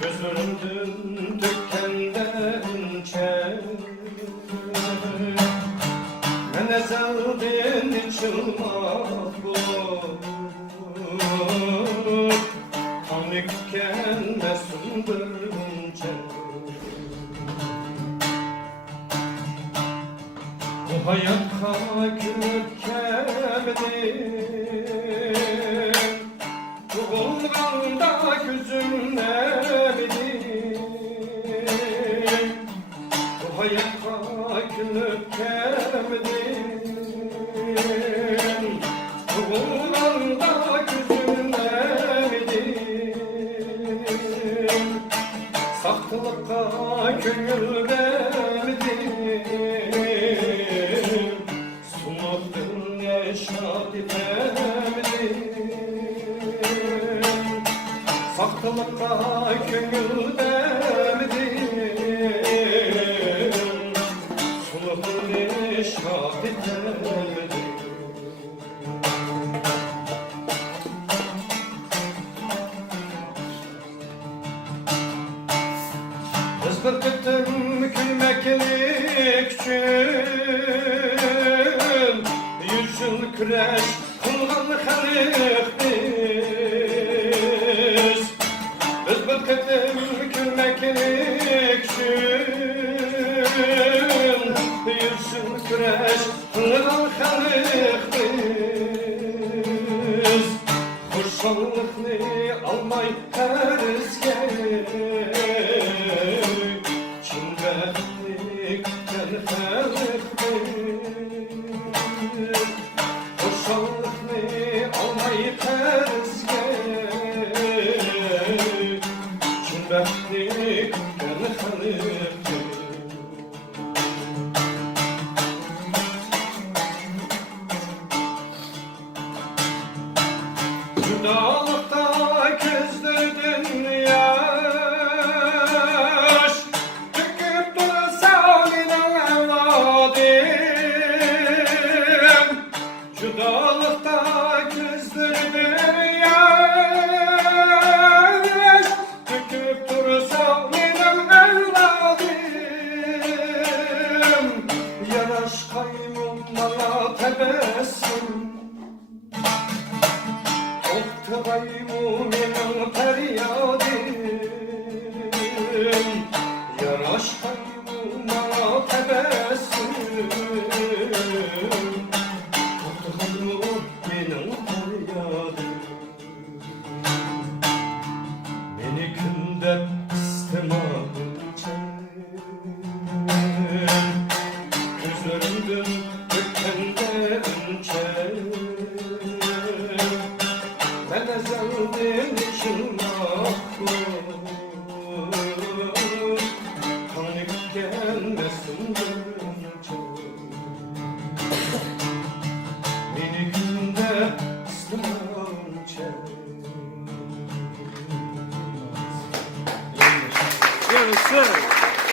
gözümdün dökkenden mene zevdin içilmak bu tanıkken mesundur bu hayatta gülüp kemdim bu bulganda gözümle bildim bu hayatta gülüp kemdim bu bulganda gözümle bildim sahtılıkta gönül verdim sunudun yaşat edemedim sahtılıkta gönül verdim sunudun yaşat edemedim Kızgırtıktım gülmeklik için yüzün küreş kılgan halık biz Kızgırtıktım gülmeklik için yüzün küreş kılgan halık biz Hoşallıklı almay terzge Hoşallıklı almayı terzge Cümbetlik gel halıklı Judalıkta gözlerdin yaş Tüküp dursan inan evladım Judalıkta gözlerdin yaş Tüküp dursan inan evladım Yaraş kaymumlara tebessüm Oktaymumin feryadim Yaraş kaymuma tebessüm Oktaymumin feryadim Beni kündep istemadınca Gözlerimden dökkenden Ben ezelden içilmek bu Tanıkken mesundur Beni günde istememişe